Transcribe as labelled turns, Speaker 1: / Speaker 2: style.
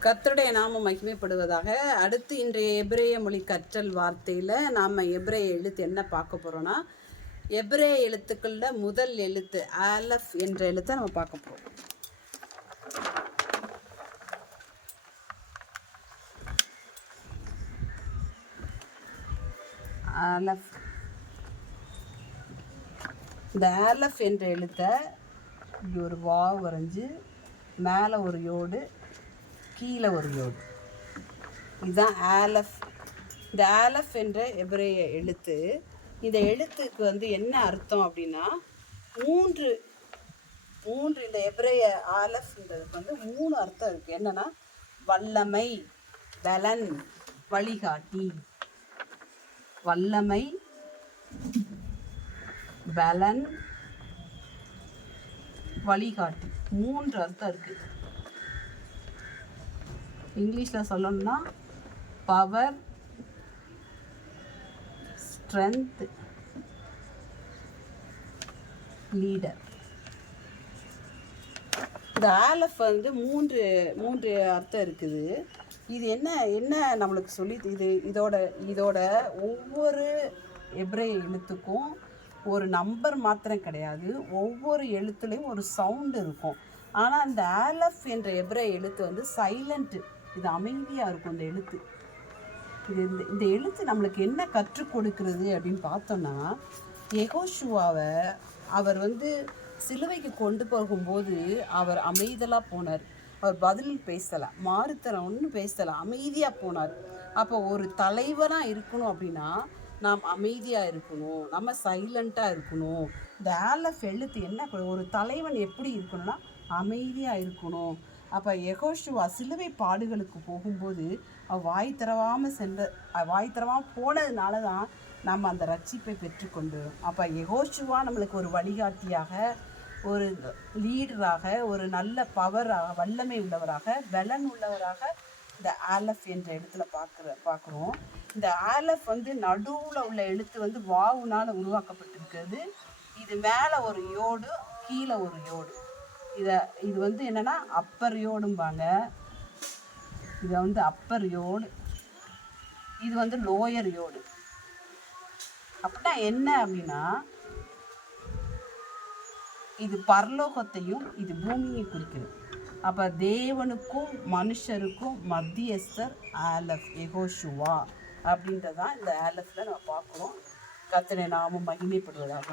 Speaker 1: கத்தருடைய
Speaker 2: நாம நாமம் மகிமைப்படுவதாக அடுத்து இன்றைய எபிரேய மொழி கற்றல் வார்த்தையில் நாம் எபிரேய எழுத்து என்ன பார்க்க போகிறோன்னா எபிரேய எழுத்துக்களில் முதல் எழுத்து ஆலஃப் என்ற எழுத்தை நம்ம பார்க்க போகிறோம் ஆலஃப். இந்த ஆலஃப் என்ற எழுத்தை இப்படி ஒரு வா வரைஞ்சி மேலே ஒரு யோடு கீழே ஒரு யோடு. இதுதான் ஆலஃப். இந்த ஆலஃப் என்ற எபிரேய எழுத்து. இந்த எழுத்துக்கு வந்து என்ன அர்த்தம் அப்படின்னா மூன்று மூன்று இந்த எபிரேய ஆலஃப்ன்றதுக்கு வந்து மூணு அர்த்தம் இருக்குது என்னென்னா வல்லமை பலன் வழிகாட்டி. வல்லமை பலன் வழிகாட்டி. மூன்று அர்த்தம் இருக்குது இங்கிலீஷில் சொல்லணும்னா பவர் ஸ்ட்ரென்த் லீடர் இந்த ஆலஃப் வந்து மூன்று மூன்று அர்த்தம் இருக்குது. இது என்ன என்ன நம்மளுக்கு சொல்லி இது இதோட இதோட ஒவ்வொரு எப்ரே எழுத்துக்கும் ஒரு நம்பர் மாத்திரம் கிடையாது. ஒவ்வொரு எழுத்துலேயும் ஒரு சவுண்டு இருக்கும். ஆனால் அந்த ஆலஃப் என்ற எப்ரே எழுத்து வந்து சைலண்ட்டு இது அமைதியாக இருக்கும் இந்த எழுத்து. இது இந்த இந்த எழுத்து நம்மளுக்கு என்ன கற்றுக் கொடுக்கிறது அப்படின்னு பார்த்தோன்னா எகோஷுவாவை அவர் வந்து சிலுவைக்கு கொண்டு போகும்போது அவர் அமைதலாக போனார். அவர் பதில் பேசலை மாறுத்தரம் ஒன்றும் பேசலை அமைதியாக போனார். அப்போ ஒரு தலைவனாக இருக்கணும் அப்படின்னா நாம் அமைதியாக இருக்கணும் நம்ம சைலண்ட்டாக இருக்கணும். இந்த ஆலஃப் எழுத்து என்ன ஒரு தலைவன் எப்படி இருக்கணும்னா அமைதியாக இருக்கணும். அப்போ எகோஷுவா சிலுவை பாடுகளுக்கு போகும்போது வாய் திறவாமல் சென்ற வாய் திறவாமல் போனதுனால தான் நம்ம அந்த ரட்சிப்பை பெற்றுக்கொண்டு அப்போ எகோஷுவா நம்மளுக்கு ஒரு வழிகாட்டியாக ஒரு லீடராக ஒரு நல்ல பவராக வல்லமை உள்ளவராக பலன் உள்ளவராக இந்த ஆலஃப் என்ற இடத்துல பார்க்குற பார்க்குறோம். இந்த ஆலஃப் வந்து நடுவில் உள்ள எழுத்து வந்து வாவுனால் உருவாக்கப்பட்டிருக்கிறது. இது மேலே ஒரு யோடு கீழே ஒரு யோடு. இதை இது வந்து என்னென்னா அப்பர் யோடும்பாங்க. இதை வந்து அப்பர் யோடு. இது வந்து லோயர் யோடு. அப்படின்னா என்ன அப்படின்னா இது பரலோகத்தையும் இது பூமியை குறிக்கிறது. அப்போ தேவனுக்கும் மனுஷருக்கும் மத்தியஸ்தர் ஆலஃப் எகோஷுவா அப்படின்றதான் இந்த ஆலத்தில் நம்ம பார்க்குறோம் கத்தனை நாமும் மகிமைப்படுவதாக.